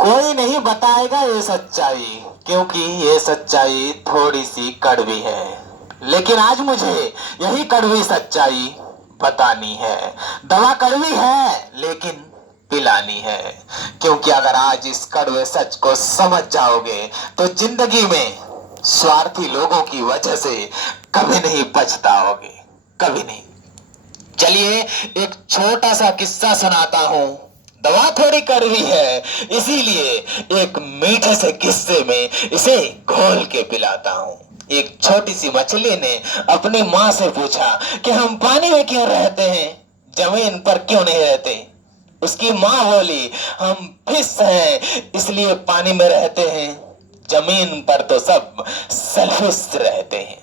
कोई नहीं बताएगा ये सच्चाई, क्योंकि ये सच्चाई थोड़ी सी कड़वी है। लेकिन आज मुझे यही कड़वी सच्चाई बतानी है। दवा कड़वी है लेकिन पिलानी है, क्योंकि अगर आज इस कड़वे सच को समझ जाओगे तो जिंदगी में स्वार्थी लोगों की वजह से कभी नहीं पछताओगे, कभी नहीं। चलिए एक छोटा सा किस्सा सुनाता हूं। दवा थोड़ी कड़वी है, इसीलिए एक मीठे से किस्से में इसे घोल के पिलाता हूं। एक छोटी सी मछली ने अपनी माँ से पूछा कि हम पानी में क्यों रहते हैं, जमीन पर क्यों नहीं रहते। उसकी माँ बोली, हम फिश हैं इसलिए पानी में रहते हैं, जमीन पर तो सब सेल्फिश रहते हैं।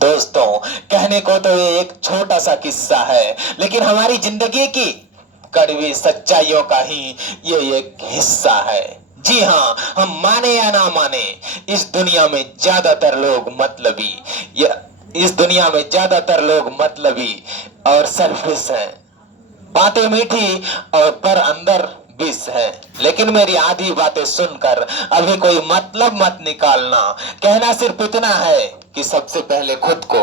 दोस्तों, कहने को तो ये एक छोटा सा किस्सा है, लेकिन हमारी जिंदगी की कड़वी सच्चाइयों का ही ये एक हिस्सा है। जी हाँ, हम माने या ना माने, इस दुनिया में ज्यादातर लोग मतलबी, या इस दुनिया में ज्यादातर लोग मतलबी और सेल्फिश हैं। बातें मीठी और पर अंदर विष है। लेकिन मेरी आधी बातें सुनकर अभी कोई मतलब मत निकालना। कहना सिर्फ इतना है कि सबसे पहले खुद को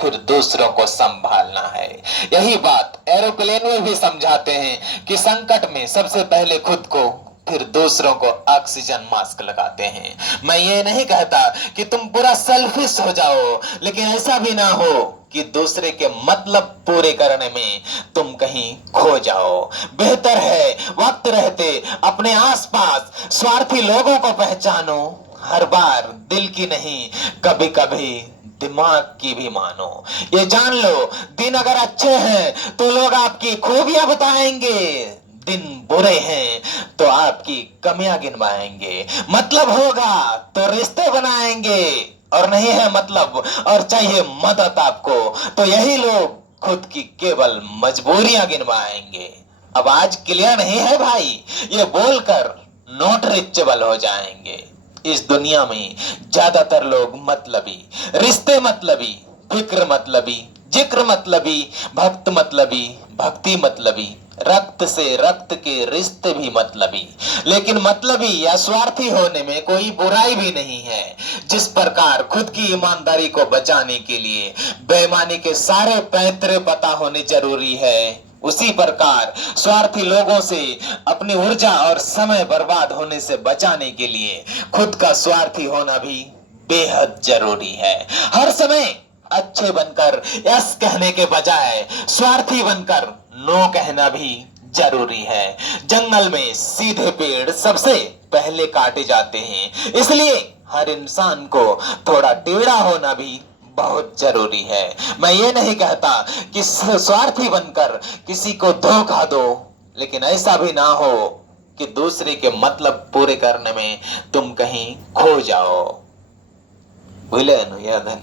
फिर दूसरों को संभालना है। यही बात एरोप्लेन में भी समझाते हैं कि संकट में सबसे पहले खुद को फिर दूसरों को ऑक्सीजन मास्क लगाते हैं। मैं ये नहीं कहता कि तुम पूरा सेल्फिश हो जाओ, लेकिन ऐसा भी ना हो कि दूसरे के मतलब पूरे करने में तुम कहीं खो जाओ। बेहतर है वक्त रहते अपने आसपास स्वार्थी लोगों को पहचानो। हर बार दिल की नहीं, कभी कभी दिमाग की भी मानो। ये जान लो, दिन अगर अच्छे हैं तो लोग आपकी खूबियां बताएंगे, दिन बुरे हैं तो आपकी कमियां गिनवाएंगे। मतलब होगा तो रिश्ते बनाएंगे, और नहीं है मतलब और चाहिए मदद आपको तो यही लोग खुद की केवल मजबूरियां गिनवाएंगे। अब आज क्लियर नहीं है भाई, ये बोलकर नोट रिचेबल हो जाएंगे। इस दुनिया में ज्यादातर लोग मतलबी, रिश्ते मतलबी, फिक्र मतलबी, जिक्र मतलबी, भक्त मतलबी, भक्ति मतलबी, रक्त से रक्त के रिश्ते भी मतलबी। लेकिन मतलबी या स्वार्थी होने में कोई बुराई भी नहीं है। जिस प्रकार खुद की ईमानदारी को बचाने के लिए बेईमानी के सारे पैंतरे पता होने जरूरी है, उसी प्रकार स्वार्थी लोगों से अपनी ऊर्जा और समय बर्बाद होने से बचाने के लिए खुद का स्वार्थी होना भी बेहद जरूरी है। हर समय अच्छे बनकर यस कहने के बजाय स्वार्थी बनकर नो कहना भी जरूरी है। जंगल में सीधे पेड़ सबसे पहले काटे जाते हैं, इसलिए हर इंसान को थोड़ा टेढ़ा होना भी बहुत जरूरी है। मैं ये नहीं कहता कि स्वार्थी बनकर किसी को धोखा दो, लेकिन ऐसा भी ना हो कि दूसरे के मतलब पूरे करने में तुम कहीं खो जाओ। भूले याद है ना।